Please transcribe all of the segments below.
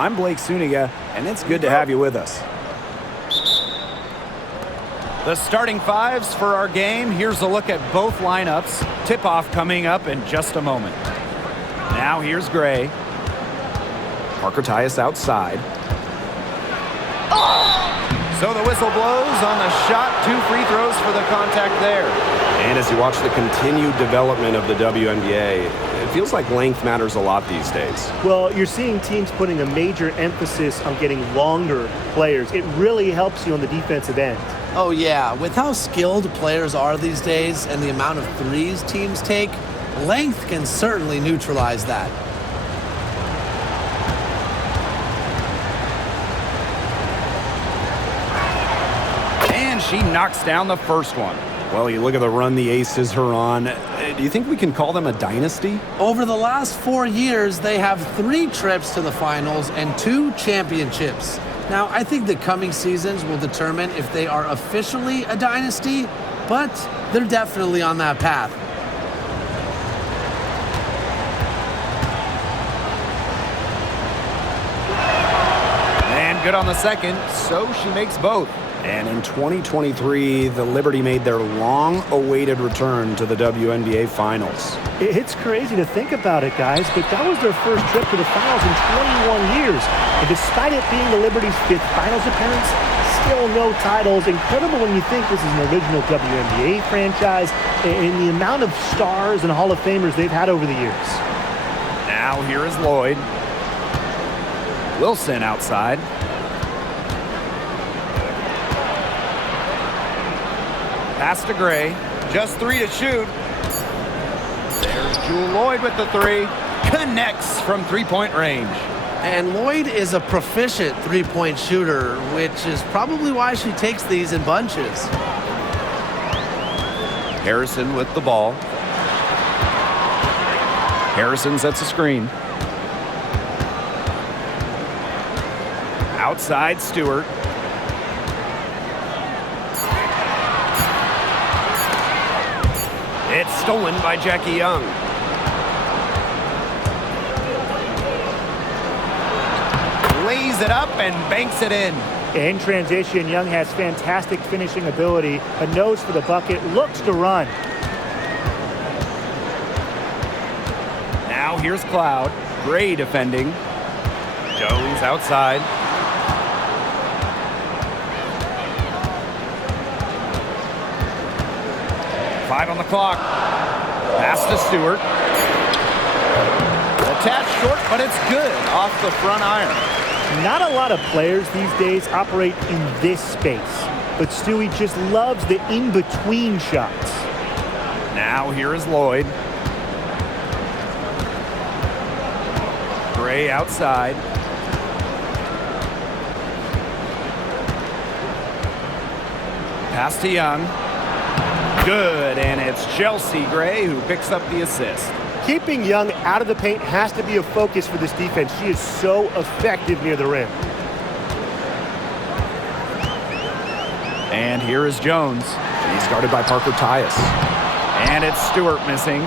I'm Blake Suniga, and it's good to have you with us. The starting fives for our game. Here's a look at both lineups. Tip-off coming up in just a moment. Now here's Gray. Parker Tyus outside. So the whistle blows on the shot. 2 free throws for the contact there. And as you watch the continued development of the wNBA, it feels like length matters a lot these days. Well, you're seeing teams putting a major emphasis on getting longer players. It really helps you on the defensive end. Oh, yeah. With how skilled players are these days and the amount of threes teams take, length can certainly neutralize that. And she knocks down the first one. Well, you look at the run the Aces are on. Do you think we can call them a dynasty? Over the last 4 years, they have 3 trips to the finals and 2 championships. Now, I think the coming seasons will determine if they are officially a dynasty, but they're definitely on that path. And good on the second, so she makes both. And in 2023, the Liberty made their long-awaited return to the WNBA Finals. It's crazy to think about it, guys, but that was their first trip to the finals in 21 years. And despite it being the Liberty's 5th finals appearance, still no titles. Incredible when you think this is an original WNBA franchise and the amount of stars and Hall of Famers they've had over the years. Now here is Lloyd. Wilson outside. Pass to Gray. Just 3 to shoot. There's Jewel Lloyd with the 3. Connects from three-point range. And Lloyd is a proficient three-point shooter, which is probably why she takes these in bunches. Harrison with the ball. Harrison sets a screen. Outside Stewart. It's stolen by Jackie Young. Lays it up and banks it in. In transition, Young has fantastic finishing ability, a nose for the bucket, looks to run. Now here's Cloud. Gray defending. Jones outside. Five on the clock. Pass to Stewart. Attached short, but it's good off the front iron. Not a lot of players these days operate in this space, but Stewie just loves the in-between shots. Now here is Lloyd. Gray outside. Pass to Young. Good, and it's Chelsea Gray who picks up the assist. Keeping Young out of the paint has to be a focus for this defense. She is so effective near the rim. And here is Jones. He's guarded by Parker Tyus. And it's Stewart missing.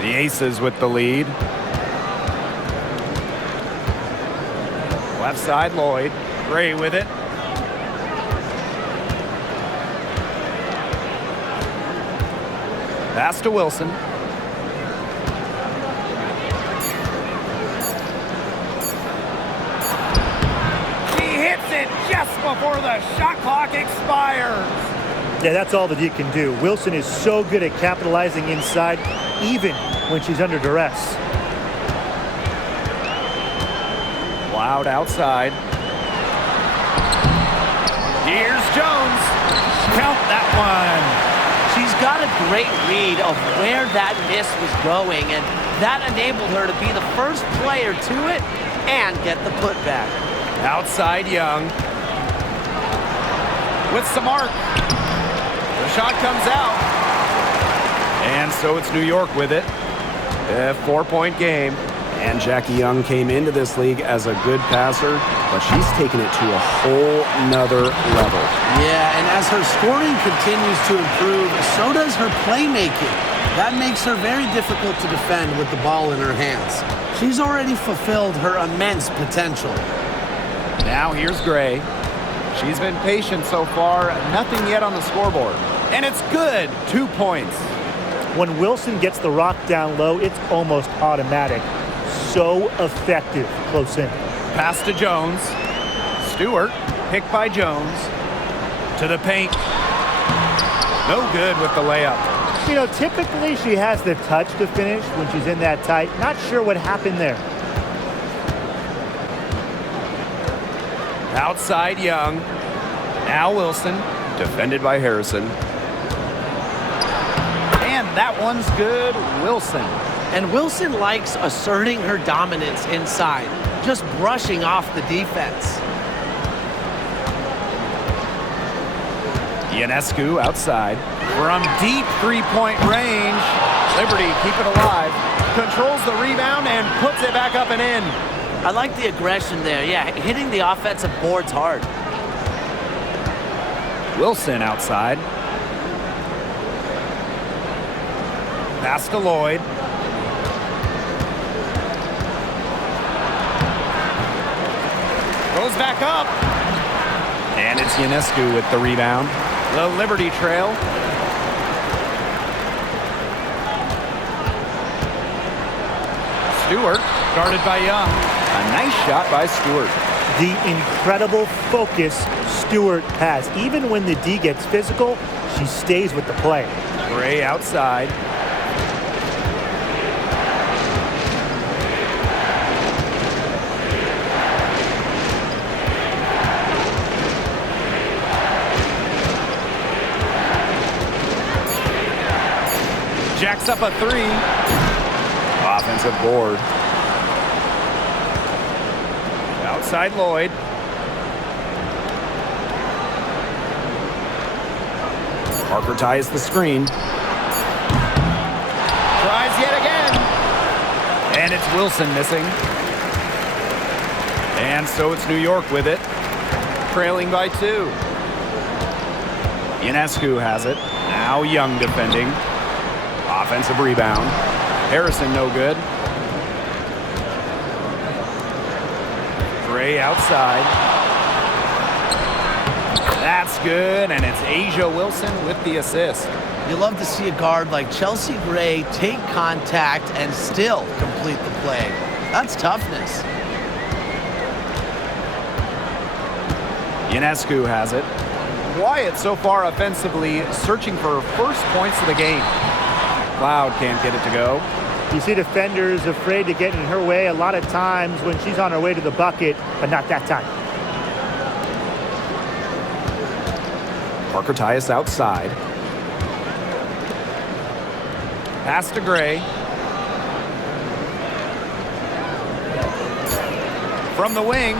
The Aces with the lead. Left side, Lloyd. Gray with it. Pass to Wilson. He hits it just before the shot clock expires. Yeah, that's all that he can do. Wilson is so good at capitalizing inside, even when she's under duress. Loud outside. Here's Jones. Count that one. She's got a great read of where that miss was going, and that enabled her to be the first player to it and get the putback. Outside Young. With some arc. The shot comes out. And so it's New York with it. A 4-point game. And Jackie Young came into this league as a good passer, but she's taken it to a whole nother level. Yeah, and as her scoring continues to improve, so does her playmaking. That makes her very difficult to defend with the ball in her hands. She's already fulfilled her immense potential. Now here's Gray. She's been patient so far. Nothing yet on the scoreboard. And it's good. 2 points. When Wilson gets the rock down low, it's almost automatic. So effective close in. Pass to Jones. Stewart, picked by Jones. To the paint. No good with the layup. You know, typically she has the touch to finish when she's in that tight. Not sure what happened there. Outside Young. Now Wilson, defended by Harrison. And that one's good. Wilson. And Wilson likes asserting her dominance inside, just brushing off the defense. Ionescu outside. From deep three-point range. Liberty keep it alive. Controls the rebound and puts it back up and in. I like the aggression there. Yeah, hitting the offensive boards hard. Wilson outside. Pass to Lloyd. Goes back up. And it's Ionescu with the rebound. The Liberty trail. Stewart, guarded by Young. A nice shot by Stewart. The incredible focus Stewart has. Even when the D gets physical, she stays with the play. Gray outside. Jacks up a three. Offensive board. Outside Lloyd. Parker ties the screen. Tries yet again. And it's Wilson missing. And so it's New York with it. Trailing by 2. Ionescu has it. Now Young defending. Offensive rebound. Harrison no good. Gray outside. That's good, and it's A'ja Wilson with the assist. You love to see a guard like Chelsea Gray take contact and still complete the play. That's toughness. Ionescu has it. Wyatt so far offensively searching for first points of the game. Cloud can't get it to go. You see defenders afraid to get in her way a lot of times when she's on her way to the bucket, but not that time. Parker Tyus outside. Pass to Gray. From the wing.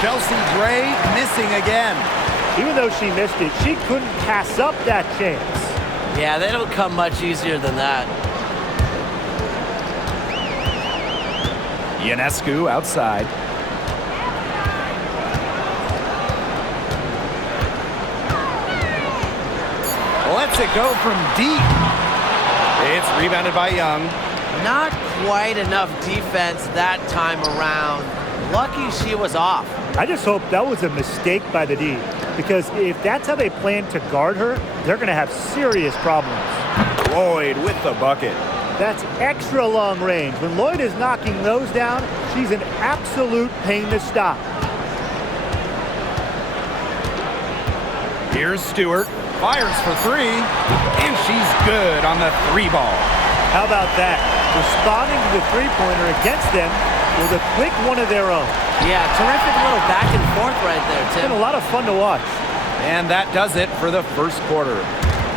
Chelsea Gray missing again. Even though she missed it, she couldn't pass up that chance. Yeah, they don't come much easier than that. Ionescu outside. Lets it go from deep. It's rebounded by Young. Not quite enough defense that time around. Lucky she was off. I just hope that was a mistake by the D, because if that's how they plan to guard her, they're going to have serious problems. Lloyd with the bucket. That's extra long range. When Lloyd is knocking those down, she's an absolute pain to stop. Here's Stewart. Fires for 3, and she's good on the 3-ball. How about that? Responding to the three-pointer against them with a quick one of their own. Yeah, terrific little back and forth right there, It's Tim. been a lot of fun to watch. And that does it for the first quarter.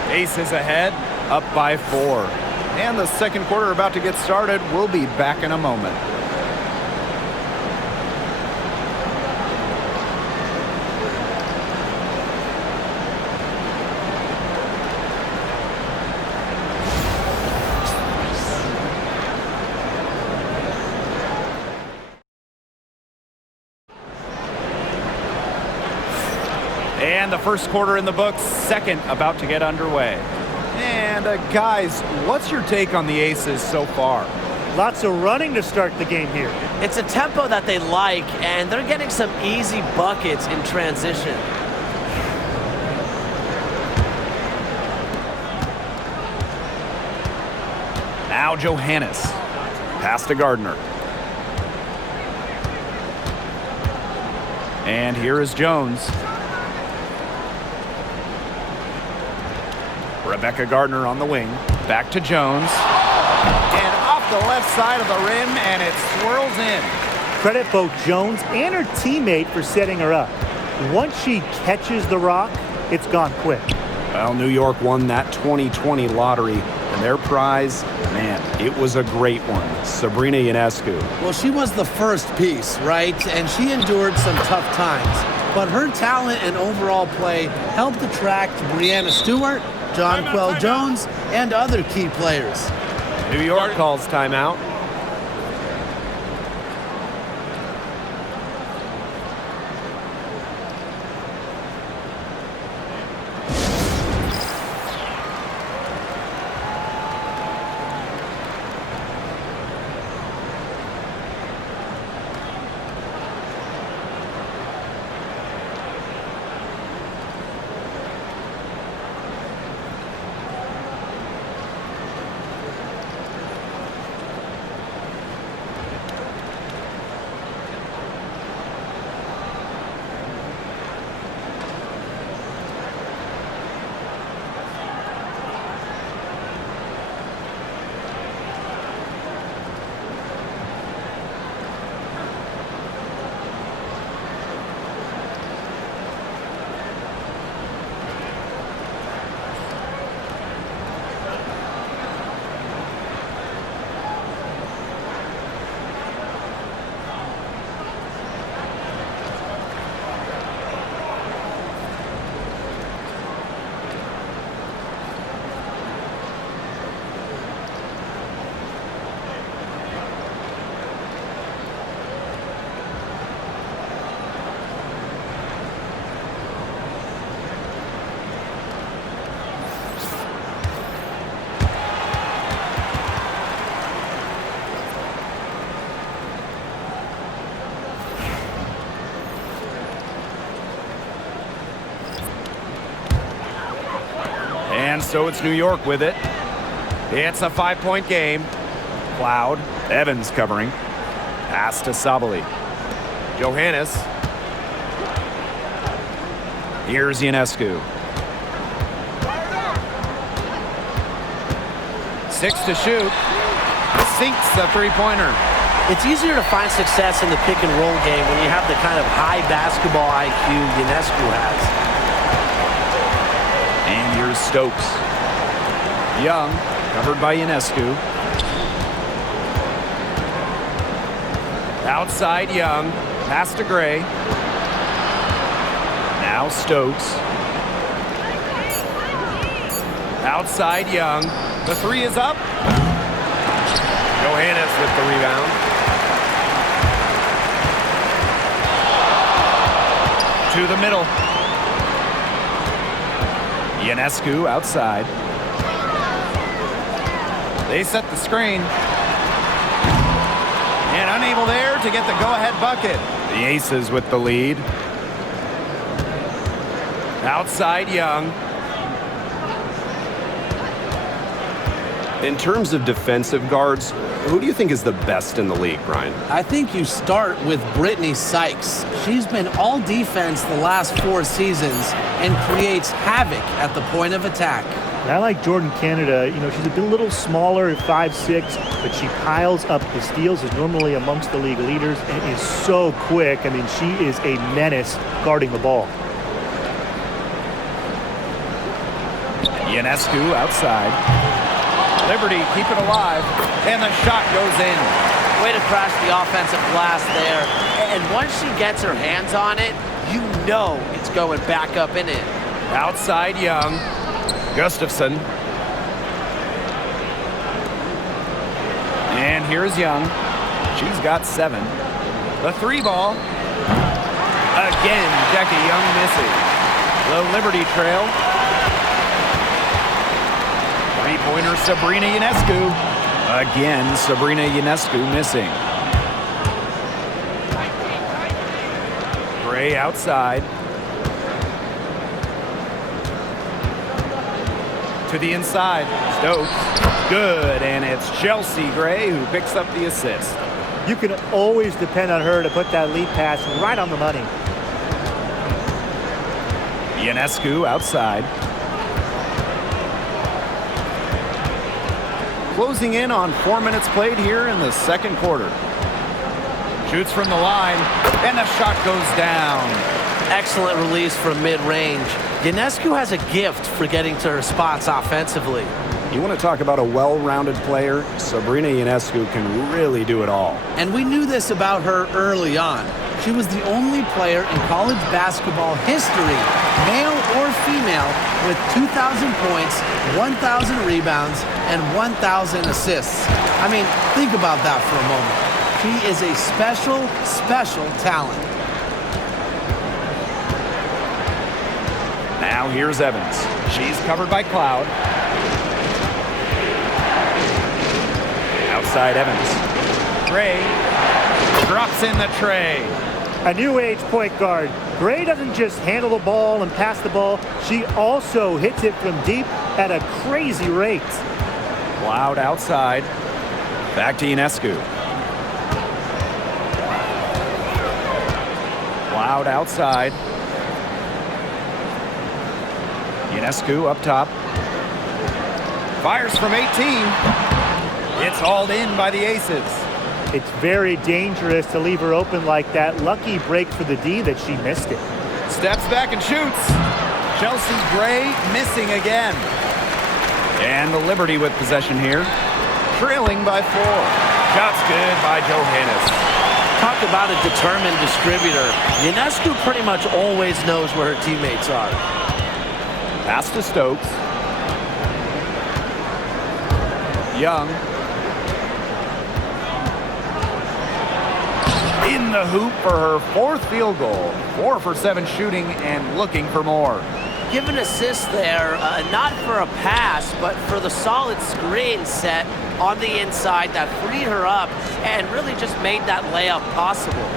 Aces ahead, up by 4. And the second quarter about to get started. We'll be back in a moment. And the first quarter in the books, second about to get underway. And guys, what's your take on the Aces so far? Lots of running to start the game here. It's a tempo that they like, and they're getting some easy buckets in transition. Now Johannes. Pass to Gardner. And here is Jones. Rebecca Gardner on the wing. Back to Jones. And off the left side of the rim, and it swirls in. Credit both Jones and her teammate for setting her up. Once she catches the rock, it's gone quick. Well, New York won that 2020 lottery, and their prize, man, it was a great one. Sabrina Ionescu. Well, she was the first piece, right? And she endured some tough times. But her talent and overall play helped attract Brianna Stewart, Jonquel Jones, and other key players. New York calls timeout. And so it's New York with it. It's a 5-point game. Cloud. Evans covering. Pass to Sabali. Johannes. Here's Ionescu. 6 to shoot. Sinks the three-pointer. It's easier to find success in the pick-and-roll game when you have the kind of high basketball IQ Ionescu has. And here's Stokes. Young, covered by Ionescu. Outside Young, pass to Gray. Now Stokes. Outside Young. The three is up. Johannes with the rebound. To the middle. Ionescu outside. They set the screen. And unable there to get the go-ahead bucket. The Aces with the lead. Outside Young. In terms of defensive guards, who do you think is the best in the league, Brian? I think you start with Brittany Sykes. She's been all defense the last 4 seasons and creates havoc at the point of attack. And I like Jordan Canada. You know, she's a little smaller at 5'6", but she piles up the steals, is normally amongst the league leaders, and is so quick. I mean, she is a menace guarding the ball. Ionescu outside. Liberty keep it alive, and the shot goes in. Way to crash the offensive glass there. And once she gets her hands on it, you know it's going back up in it. Outside Young. Gustafson. And here's Young. She's got 7. The 3 ball. Again, Jackie Young missing. The Liberty trail. Three-pointer, Sabrina Ionescu. Again, Sabrina Ionescu missing. Gray outside. To the inside. Stokes. Good, and it's Chelsea Gray who picks up the assist. You can always depend on her to put that lead pass right on the money. Ionescu outside. Closing in on 4 minutes played here in the second quarter. Shoots from the line, and the shot goes down. Excellent release from mid-range. Ionescu has a gift for getting to her spots offensively. You want to talk about a well-rounded player? Sabrina Ionescu can really do it all. And we knew this about her early on. She was the only player in college basketball history, male or female, with 2,000 points, 1,000 rebounds, and 1,000 assists. I mean, think about that for a moment. She is a special, special talent. Now here's Evans. She's covered by Cloud. Outside Evans. Gray drops in the tray. A new age point guard. Gray doesn't just handle the ball and pass the ball. She also hits it from deep at a crazy rate. Cloud outside. Back to Ionescu. Cloud outside. Ionescu up top. Fires from 18. It's hauled in by the Aces. It's very dangerous to leave her open like that. Lucky break for the D that she missed it. Steps back and shoots. Chelsea Gray missing again. And the Liberty with possession here. Trailing by 4. Shots good by Johannes. Talk about a determined distributor. Ionescu pretty much always knows where her teammates are. Pass to Stokes. Young. In the hoop for her 4th field goal. 4 for 7 shooting and looking for more. Give an assist there, not for a pass, but for the solid screen set on the inside that freed her up and really just made that layup possible.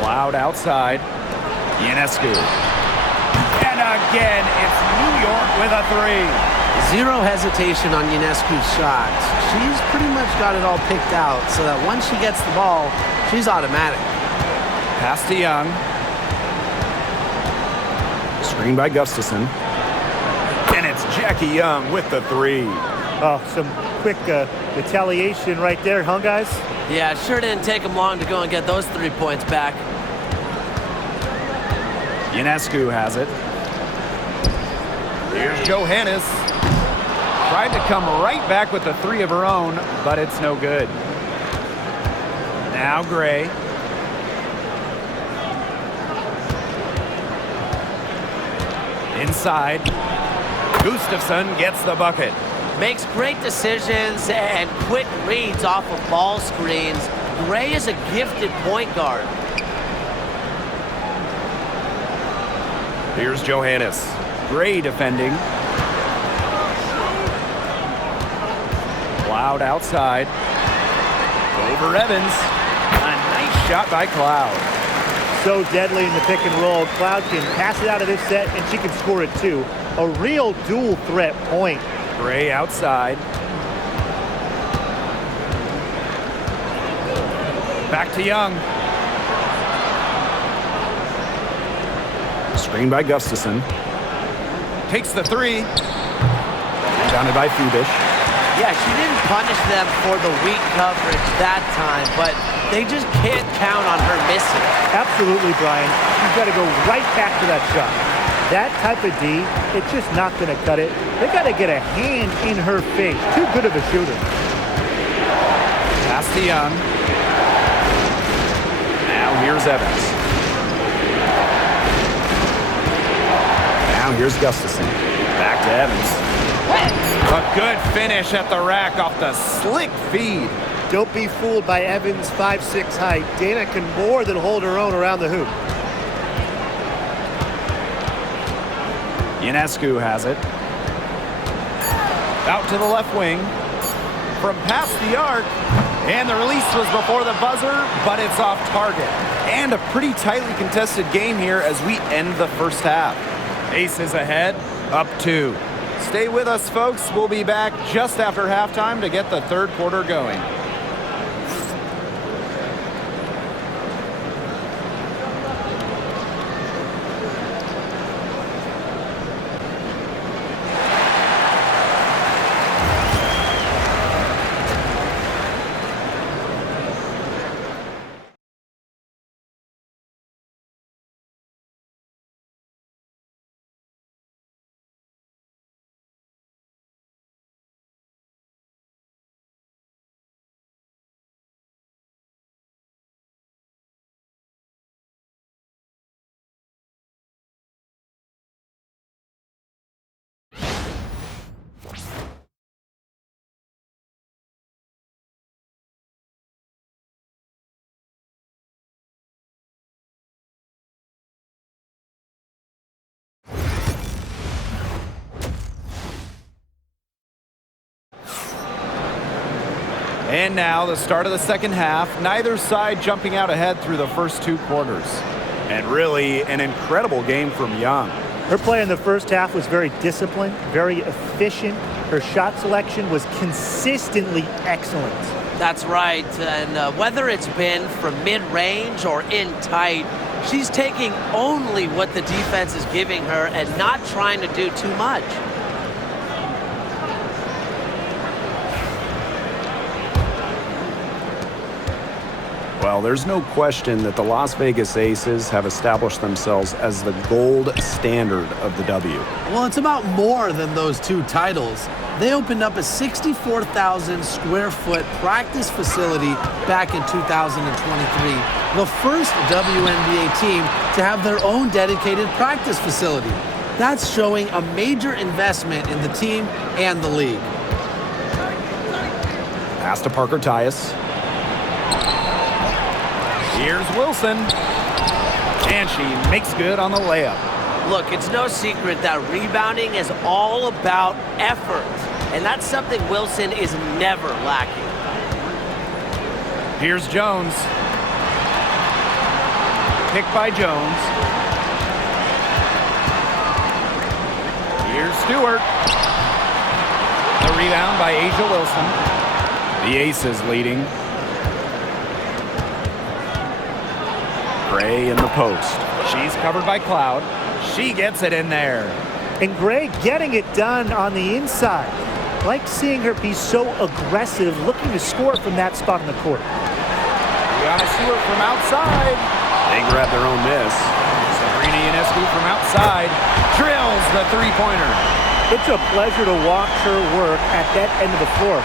Cloud outside. Ionescu. And again, it's New York with a 3. Zero hesitation on Ionescu's shots. She's pretty much got it all picked out so that once she gets the ball, she's automatic. Pass to Young. Screen by Gustafson. And it's Jackie Young with the 3. Oh, some quick retaliation right there, huh, guys? Yeah, it sure didn't take them long to go and get those 3 points back. Ionescu has it. Here's Johannes. Tried to come right back with the 3 of her own, but it's no good. Now Gray. Inside. Gustafson gets the bucket. Makes great decisions and quick reads off of ball screens. Gray is a gifted point guard. Here's Johannes. Gray defending. Cloud outside. Over Evans. A nice shot by Cloud. So deadly in the pick and roll. Cloud can pass it out of this set, and she can score it too. A real dual threat point. Gray outside. Back to Young. Screen by Gustafson. Takes the 3. Rebounded by Phoebish. Yeah, she didn't punish them for the weak coverage that time, but they just can't count on her missing. Absolutely, Brian. She's got to go right back to that shot. That type of D, it's just not going to cut it. They got to get a hand in her face. Too good of a shooter. Pass to Young. Now here's Evans. Now here's Gustafson. Back to Evans. A good finish at the rack off the slick feed. Don't be fooled by Evans' 5'6" height. Dana can more than hold her own around the hoop. Ionescu has it. Out to the left wing. From past the arc. And the release was before the buzzer, but it's off target. And a pretty tightly contested game here as we end the first half. Aces ahead, up 2. Stay with us, folks. We'll be back just after halftime to get the third quarter going. And now the start of the second half. Neither side jumping out ahead through the first 2 quarters. And really an incredible game from Young. Her play in the first half was very disciplined, very efficient. Her shot selection was consistently excellent. That's right, and whether it's been from mid-range or in tight, she's taking only what the defense is giving her and not trying to do too much. Well, there's no question that the Las Vegas Aces have established themselves as the gold standard of the W. Well, it's about more than those 2 titles. They opened up a 64,000 square foot practice facility back in 2023. The first WNBA team to have their own dedicated practice facility. That's showing a major investment in the team and the league. Pass to Parker Tyus. Here's Wilson. And she makes good on the layup. Look, it's no secret that rebounding is all about effort. And that's something Wilson is never lacking. Here's Jones. Picked by Jones. Here's Stewart. The rebound by Asia Wilson. The Aces leading. Gray in the post. She's covered by Cloud. She gets it in there. And Gray getting it done on the inside. Like seeing her be so aggressive, looking to score from that spot in the court. Brianna Stewart from outside. They grab their own miss. Sabrina Ionescu from outside drills the three-pointer. It's a pleasure to watch her work at that end of the floor.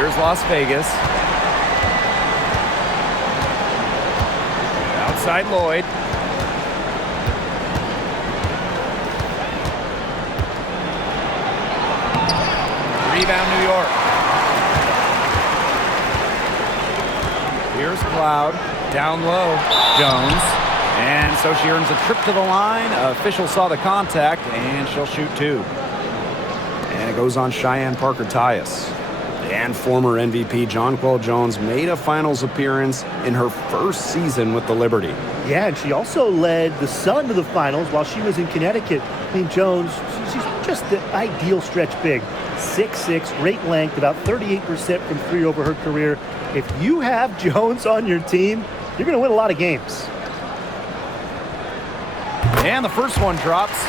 Here's Las Vegas. Outside Lloyd. Rebound New York. Here's Cloud. Down low. Jones. And so she earns a trip to the line. Official saw the contact, and she'll shoot 2. And it goes on Cheyenne Parker Tyus. And former MVP Jonquel Jones made a finals appearance in her first season with the Liberty. Yeah, and she also led the Sun to the finals while she was in Connecticut. I mean, Jones, she's just the ideal stretch big. 6'6", great length, about 38% from 3 over her career. If you have Jones on your team, you're going to win a lot of games. And the first one drops.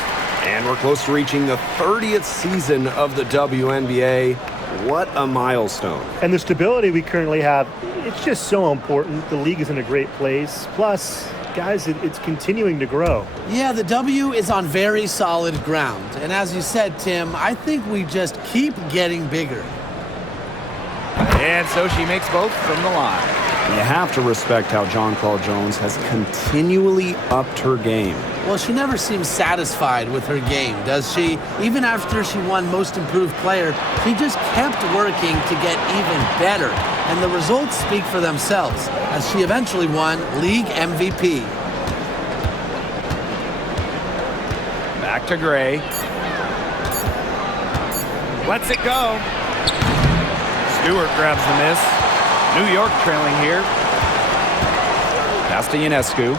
And we're close to reaching the 30th season of the WNBA. What a milestone. And the stability we currently have, it's just so important. The league is in a great place. Plus, guys, it's continuing to grow. Yeah, the W is on very solid ground. And as you said, Tim, I think we just keep getting bigger. And so she makes both from the line. You have to respect how Jonquel Jones has continually upped her game. Well, she never seems satisfied with her game, does she? Even after she won Most Improved Player, she just kept working to get even better. And the results speak for themselves, as she eventually won League MVP. to Gray. Lets it go. Stewart grabs the miss. New York trailing here. Pass to Ionescu.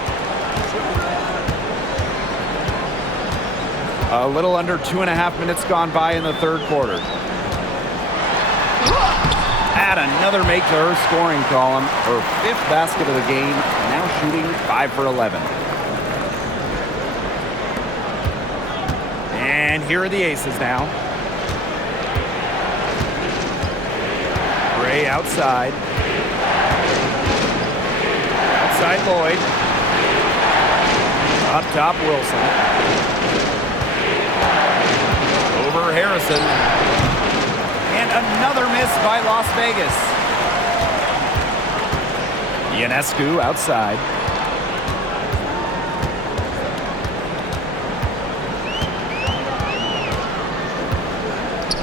A little under 2.5 minutes gone by in the third quarter. Add another make to her scoring column. Her 5th basket of the game. Now shooting 5 for 11. And here are the Aces now. Gray outside. Outside Lloyd. Up top Wilson. Over Harrison. And another miss by Las Vegas. Ionescu outside.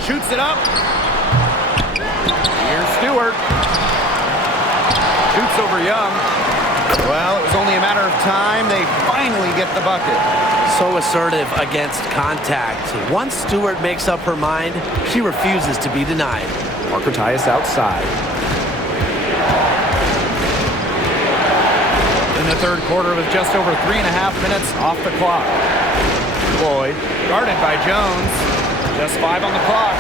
Shoots it up. Here's Stewart. Shoots over Young. Well, it was only a matter of time. They finally get the bucket. So assertive against contact. Once Stewart makes up her mind, she refuses to be denied. Parker Tyus outside. In the third quarter with just over 3.5 minutes off the clock. Lloyd, guarded by Jones. Just 5 on the clock.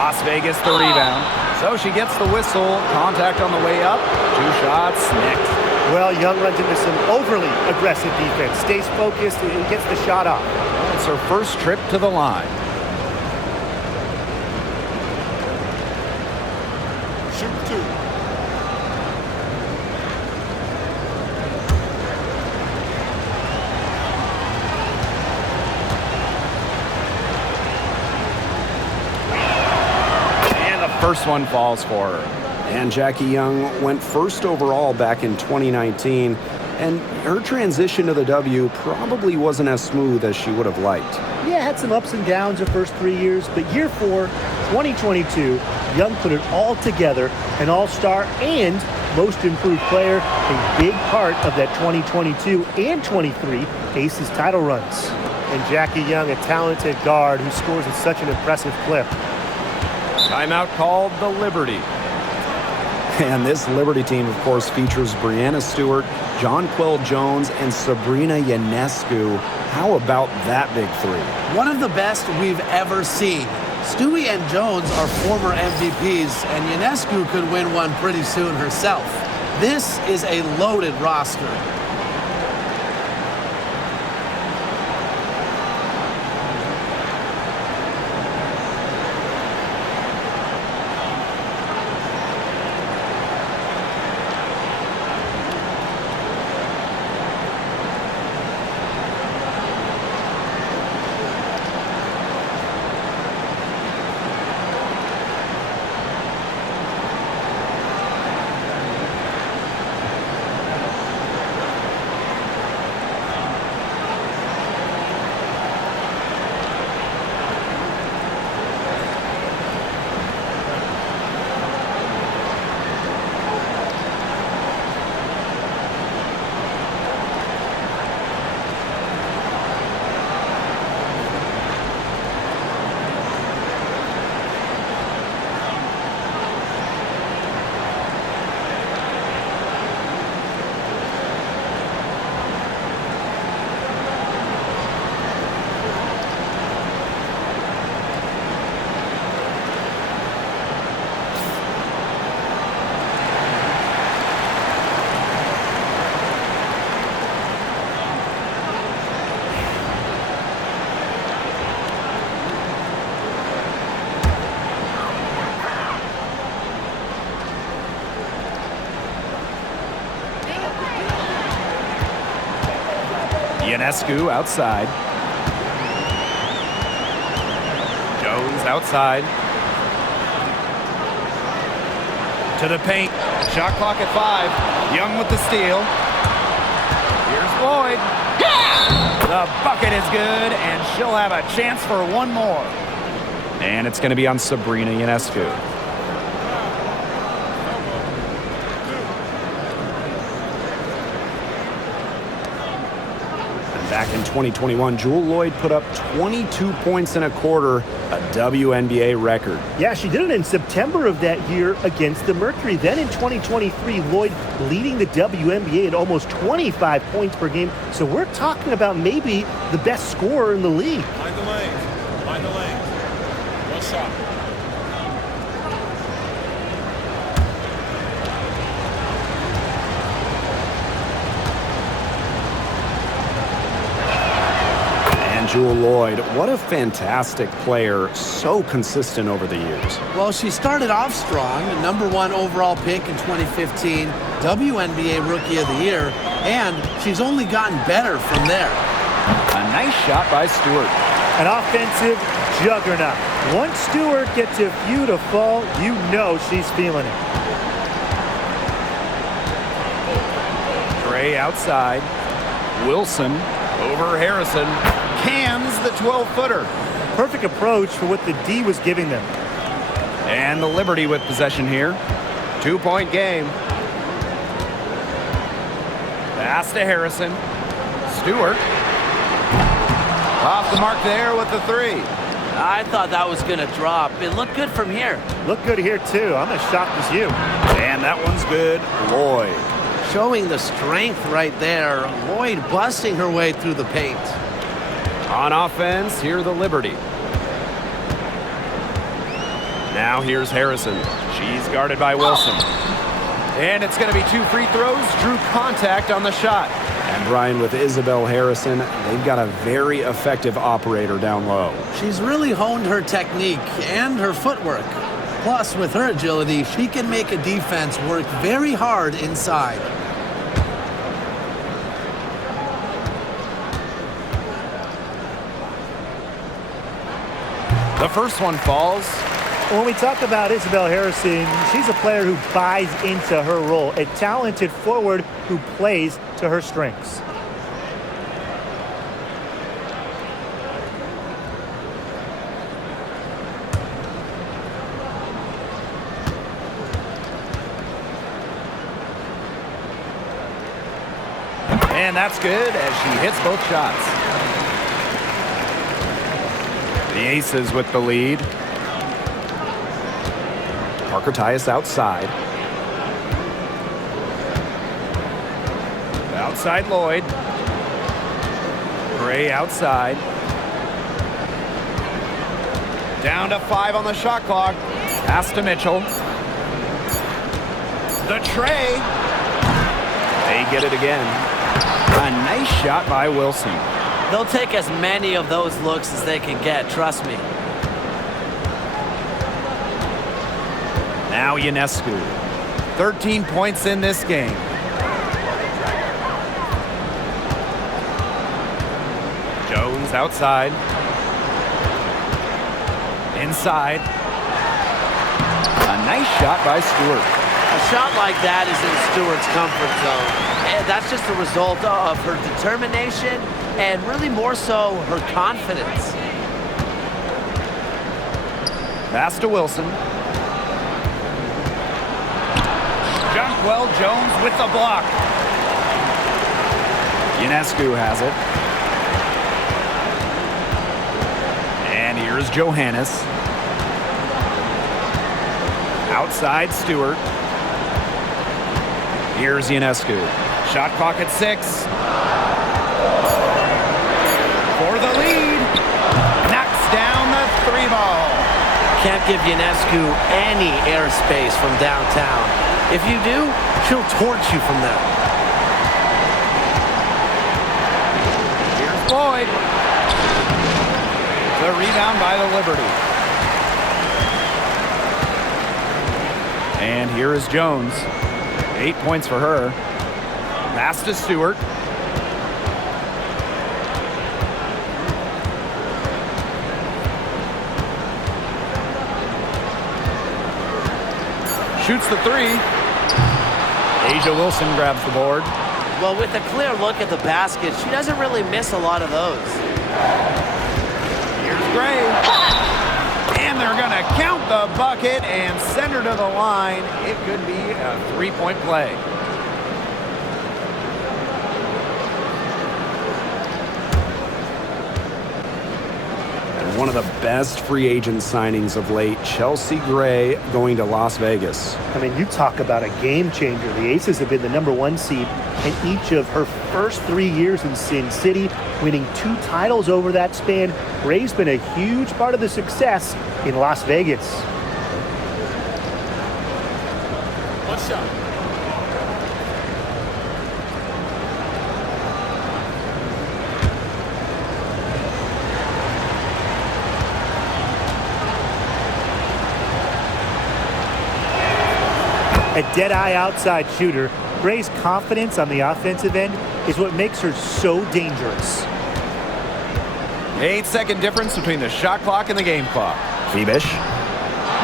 Las Vegas the rebound. So she gets the whistle. Contact on the way up. 2 shots nicked. Well, Young runs into some overly aggressive defense, stays focused, and gets the shot off. It's her first trip to the line. Shoot 2. And the first one falls for her. And Jackie Young went first overall back in 2019, and her transition to the W probably wasn't as smooth as she would have liked. Yeah, had some ups and downs her first 3 years, but year 4, 2022, Young put it all together, an all-star and most improved player, a big part of that 2022 and 23 Aces title runs. And Jackie Young, a talented guard who scores at such an impressive clip. Timeout called the Liberty. And this Liberty team, of course, features Breanna Stewart, Jonquel Jones, and Sabrina Ionescu. How about that big 3? One of the best we've ever seen. Stewie and Jones are former MVPs, and Ionescu could win one pretty soon herself. This is a loaded roster. Ionescu outside. Jones outside. To the paint. Shot clock at 5. Young with the steal. Here's Lloyd. The bucket is good, and she'll have a chance for one more. And it's going to be on Sabrina Ionescu. Back in 2021, Jewell Loyd put up 22 points in a quarter, a WNBA record. Yeah, she did it in September of that year against the Mercury. Then in 2023, Loyd leading the WNBA at almost 25 points per game. So we're talking about maybe the best scorer in the league. Mind the lane. Mind the lane. One shot. Jewell Loyd, what a fantastic player, so consistent over the years. Well, she started off strong, #1 overall pick in 2015, WNBA Rookie of the Year, and she's only gotten better from there. A nice shot by Stewart. An offensive juggernaut. Once Stewart gets a few to fall, you know she's feeling it. Gray outside. Wilson over Harrison. Cans the 12-footer. Perfect approach for what the D was giving them. And the Liberty with possession here. 2-point game. Pass to Harrison. Stewart. Off the mark there with the 3. I thought that was going to drop. It looked good from here. Look good here, too. I'm as shocked as you. And that one's good. Loyd. Showing the strength right there. Loyd busting her way through the paint. On offense, here the Liberty. Now here's Harrison. She's guarded by Wilson. And it's going to be 2 free throws. Drew contact on the shot. And Brian, with Isabel Harrison, they've got a very effective operator down low. She's really honed her technique and her footwork. Plus, with her agility, she can make a defense work very hard inside. The first one falls. When we talk about Isabel Harrison, she's a player who buys into her role, a talented forward who plays to her strengths. And that's good as she hits both shots. The Aces with the lead. Parker Tyus outside. Outside Loyd. Gray outside. Down to 5 on the shot clock. Pass to Mitchell. The tray. They get it again. A nice shot by Wilson. They'll take as many of those looks as they can get, trust me. Now Ionescu. 13 points in this game. Jones outside. Inside. A nice shot by Stewart. A shot like that is in Stewart's comfort zone. And that's just a result of her determination and really more so her confidence. Pass to Wilson. Jonquel Jones with the block. Ionescu has it. And here's Johannes. Outside Stewart. Here's Ionescu. Shot clock at 6. For the lead. Knocks down the 3 ball. Can't give Ionescu any airspace from downtown. If you do, she'll torch you from there. Here's Loyd. The rebound by the Liberty. And here is Jones. 8 points for her. Pass to Stewart. Shoots the 3. Asia Wilson grabs the board. Well, with a clear look at the basket, she doesn't really miss a lot of those. Here's Gray. And they're going to count the bucket and send her to the line. It could be a 3-point play. One of the best free agent signings of late, Chelsea Gray going to Las Vegas. I mean, you talk about a game changer. The Aces have been the #1 seed in each of her first 3 years in Sin City, winning 2 titles over that span. Gray's been a huge part of the success in Las Vegas. One shot. A dead-eye outside shooter, Gray's confidence on the offensive end is what makes her so dangerous. 8-second difference between the shot clock and the game clock. Phoebish.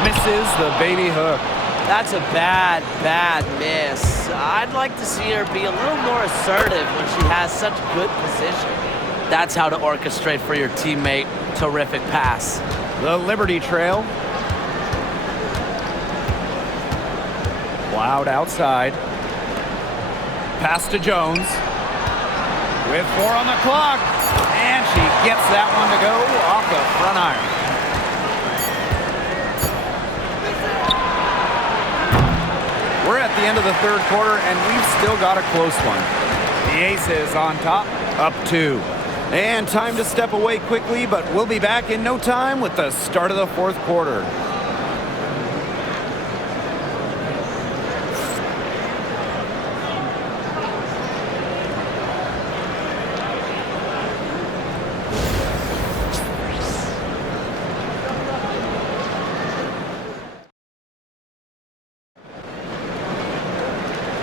Misses the baby hook. That's a bad, bad miss. I'd like to see her be a little more assertive when she has such good position. That's how to orchestrate for your teammate. Terrific pass. The Liberty trail. Loud outside. Pass to Jones. With 4 on the clock. And she gets that one to go off the front iron. We're at the end of the third quarter, and we've still got a close one. The Aces on top, up 2. And time to step away quickly, but we'll be back in no time with the start of the fourth quarter.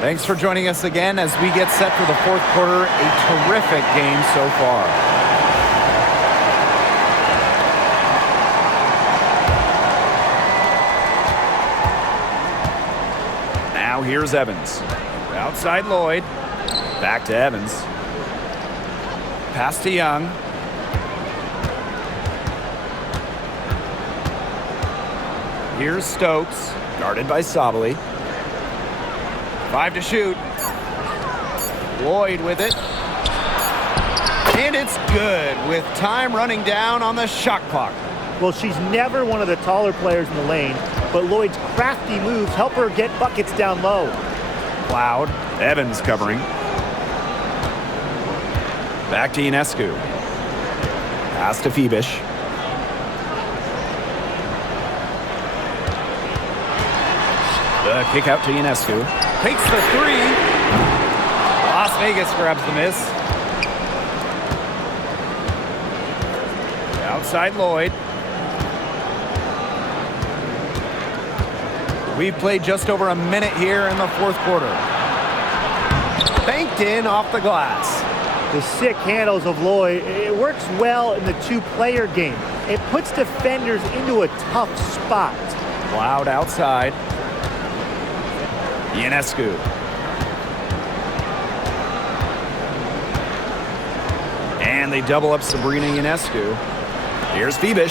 Thanks for joining us again as we get set for the fourth quarter. A terrific game so far. Now here's Evans. Outside Lloyd. Back to Evans. Pass to Young. Here's Stokes. Guarded by Sabali. 5 to shoot. Lloyd with it. And it's good with time running down on the shot clock. Well, she's never one of the taller players in the lane, but Lloyd's crafty moves help her get buckets down low. Cloud. Evans covering. Back to Ionescu. Pass to Phoebish. The kick out to Ionescu. Takes the 3. Las Vegas grabs the miss. Outside Lloyd. We've played just over a minute here in the fourth quarter. Banked in off the glass. The sick handles of Lloyd, it works well in the 2-player game. It puts defenders into a tough spot. Cloud outside. Ionescu. And they double up Sabrina Ionescu. Here's Phoebish.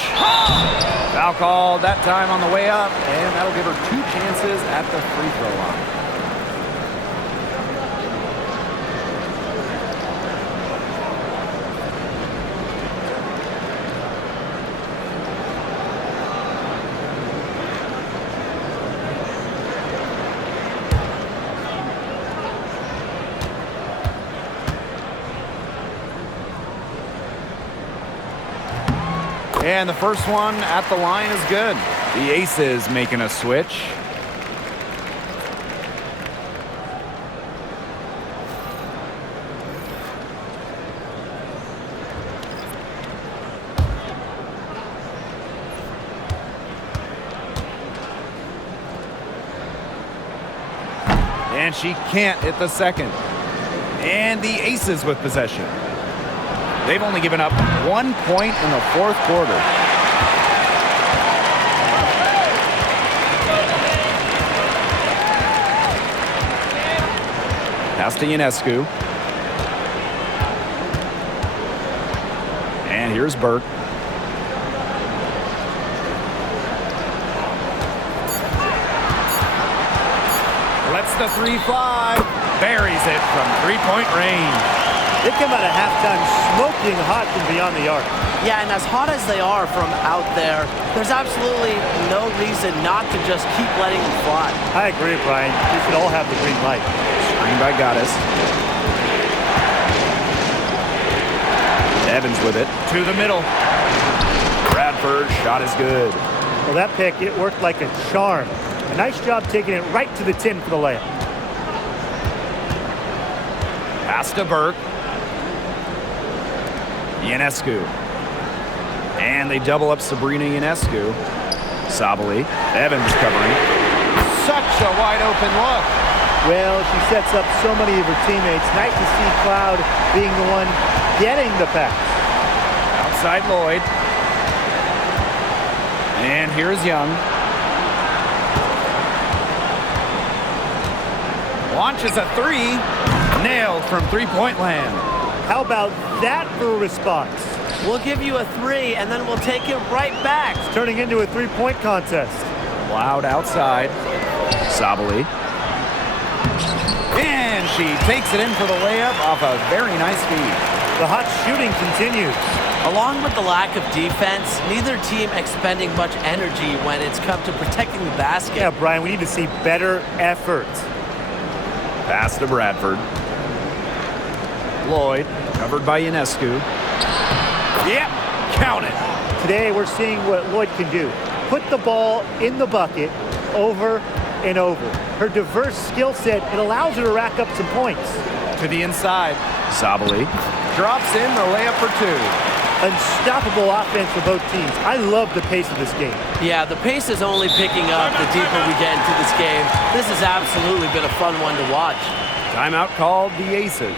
Foul called that time on the way up, and that'll give her 2 chances at the free throw line. And the first one at the line is good. The Aces making a switch. And she can't hit the second. And the Aces with possession. They've only given up 1 point in the fourth quarter. Pass to Ionescu. And here's Burke. Lets the 3 fly. Buries it from 3-point range. They come out of halftime smoking hot from beyond the arc. Yeah, and as hot as they are from out there, there's absolutely no reason not to just keep letting them fly. I agree, Brian. We should all have the green light. Screen by Goddess. Evans with it. To the middle. Bradford, shot is good. Well, that pick, it worked like a charm. A nice job taking it right to the tin for the layup. Pass to Burke. Ionescu. And they double up Sabrina Ionescu. Sabali. Evans covering. Such a wide open look. Well, she sets up so many of her teammates. Nice to see Cloud being the one getting the pass. Outside Lloyd. And here's Young. Launches a three. Nailed from three-point land. How about that for a response? We'll give you a three, and then we'll take it right back. It's turning into a three-point contest. Cloud outside. Sabali. And she takes it in for the layup off a very nice feed. The hot shooting continues. Along with the lack of defense, neither team expending much energy when it's come to protecting the basket. Yeah, Brian, we need to see better effort. Pass to Bradford. Lloyd, covered by Ionescu. Yep, count it. Today, we're seeing what Lloyd can do. Put the ball in the bucket over and over. Her diverse skill set, it allows her to rack up some points. To the inside. Sabali. Drops in the layup for two. Unstoppable offense for both teams. I love the pace of this game. Yeah, the pace is only picking up the deeper we get into this game. This has absolutely been a fun one to watch. Timeout called the Aces.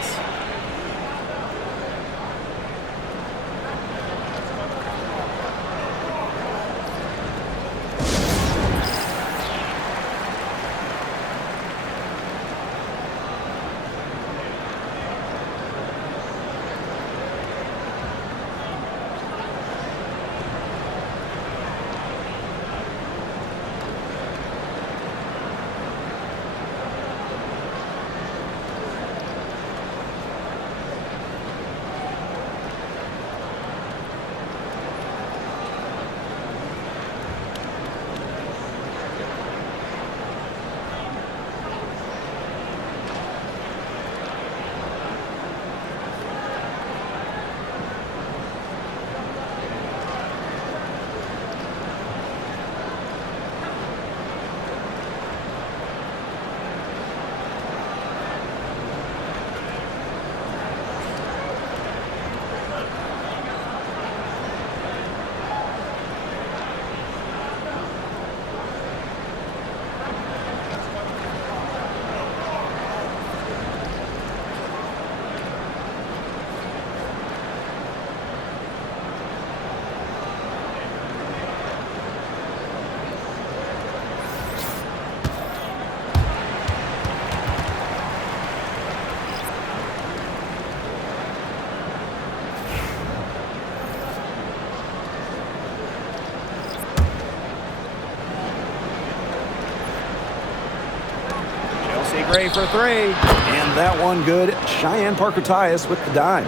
Gray for three. And that one good. Cheyenne Parker-Tyus with the dime.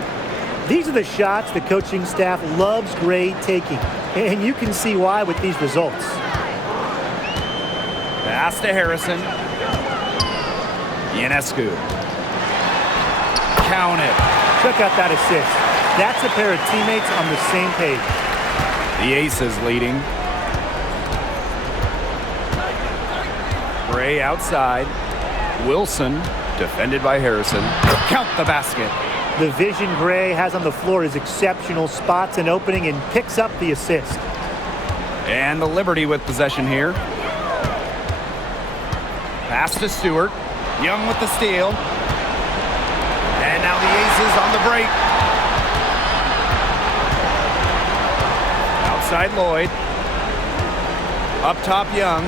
These are the shots the coaching staff loves Gray taking. And you can see why with these results. Pass to Harrison. Ionescu. Count it. Check out that assist. That's a pair of teammates on the same page. The Aces leading. Gray outside. Wilson, defended by Harrison. Count the basket. The vision Gray has on the floor is exceptional. Spots an opening and picks up the assist. And the Liberty with possession here. Pass to Stewart. Young with the steal. And now the Aces on the break. Outside Lloyd. Up top Young.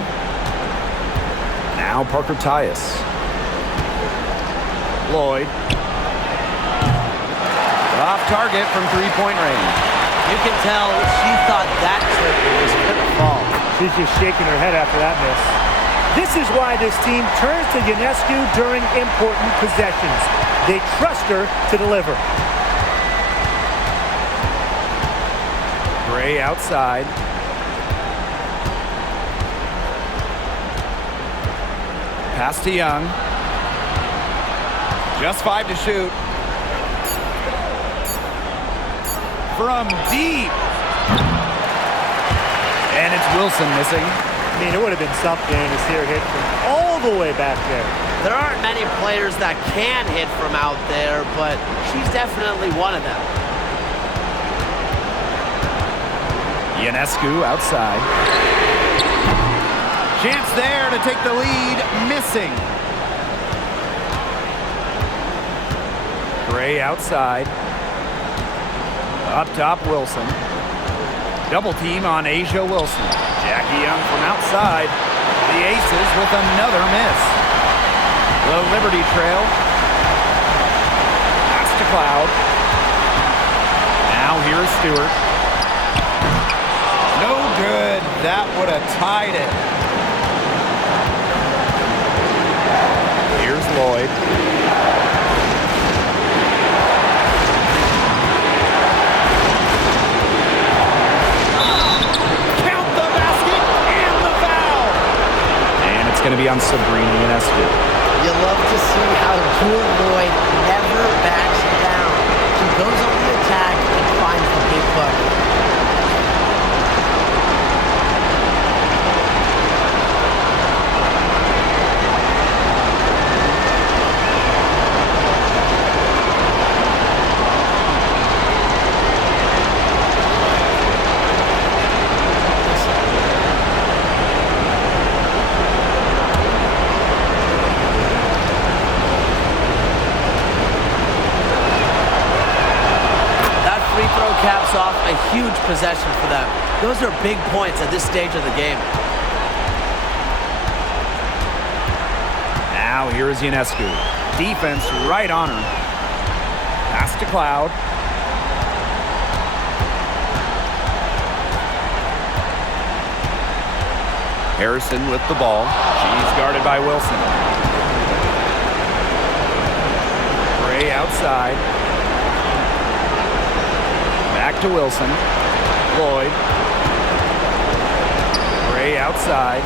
Now Parker-Tyus. Lloyd. Off target from three-point range. You can tell she thought that triple was going to fall. She's just shaking her head after that miss. This is why this team turns to Ionescu during important possessions. They trust her to deliver. Gray outside. Pass to Young. Just 5 to shoot. From deep. And it's Wilson missing. I mean, it would have been something to see her hit from all the way back there. There aren't many players that can hit from out there, but she's definitely one of them. Ionescu outside. Chance there to take the lead. Missing. Gray outside. Up top, Wilson. Double team on Asia Wilson. Jackie Young from outside. The Aces with another miss. The Liberty trail. Pass to Cloud. Now here's Stewart. No good. That would have tied it. Here's Lloyd. Count the basket and the foul. And it's going to be on Sabrina Ionescu. You love to see how Jewel Lloyd never backs down. She goes on the attack and finds the big bucket. Caps off a huge possession for them. Those are big points at this stage of the game. Now here is Ionescu. Defense right on her. Pass to Cloud. Harrison with the ball. She's guarded by Wilson. Gray outside. Back to Wilson. Lloyd. Gray outside.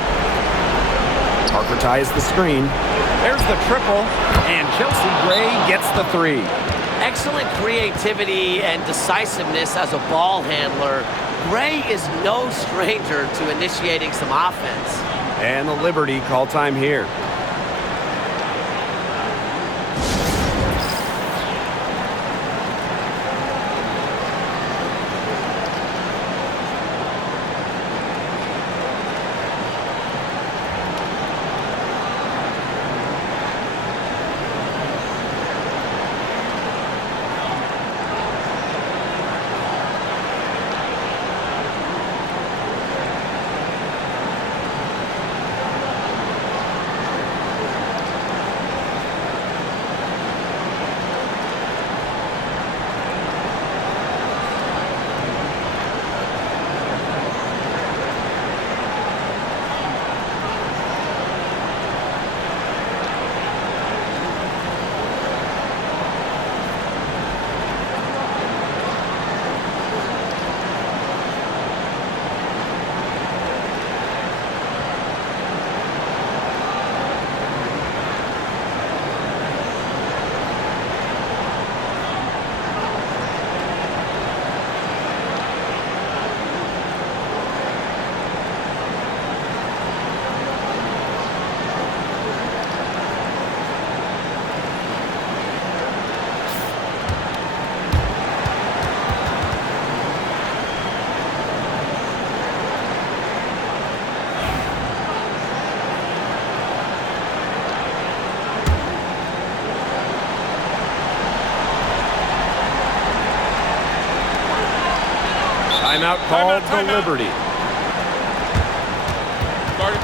Parker ties the screen. There's the triple, and Chelsea Gray gets the 3. Excellent creativity and decisiveness as a ball handler. Gray is no stranger to initiating some offense. And the Liberty call time here. Timeout called the Liberty. Guard.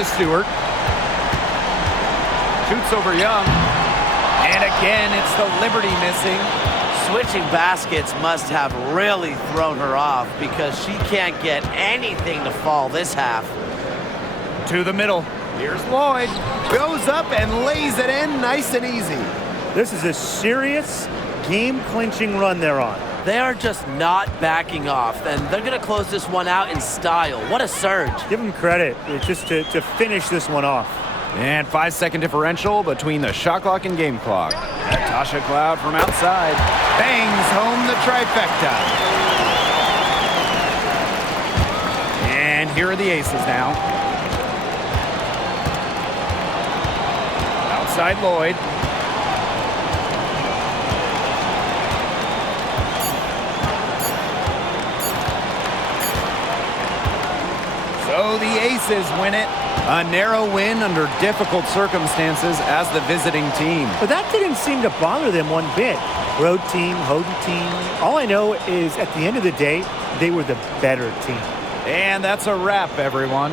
to Stewart. Shoots over Young. And again, it's the Liberty missing. Switching baskets must have really thrown her off because she can't get anything to fall this half. To the middle. Here's Lloyd. Goes up and lays it in nice and easy. This is a serious game-clinching run they're on. They are just not backing off, and they're going to close this one out in style. What a surge. Give them credit just to finish this one off. And 5-second differential between the shot clock and game clock. Natasha Cloud from outside bangs home the trifecta. And here are the Aces now. Outside Lloyd. So the Aces win it. A narrow win under difficult circumstances as the visiting team. But that didn't seem to bother them one bit. Road team, home team. All I know is at the end of the day, they were the better team. And that's a wrap, everyone.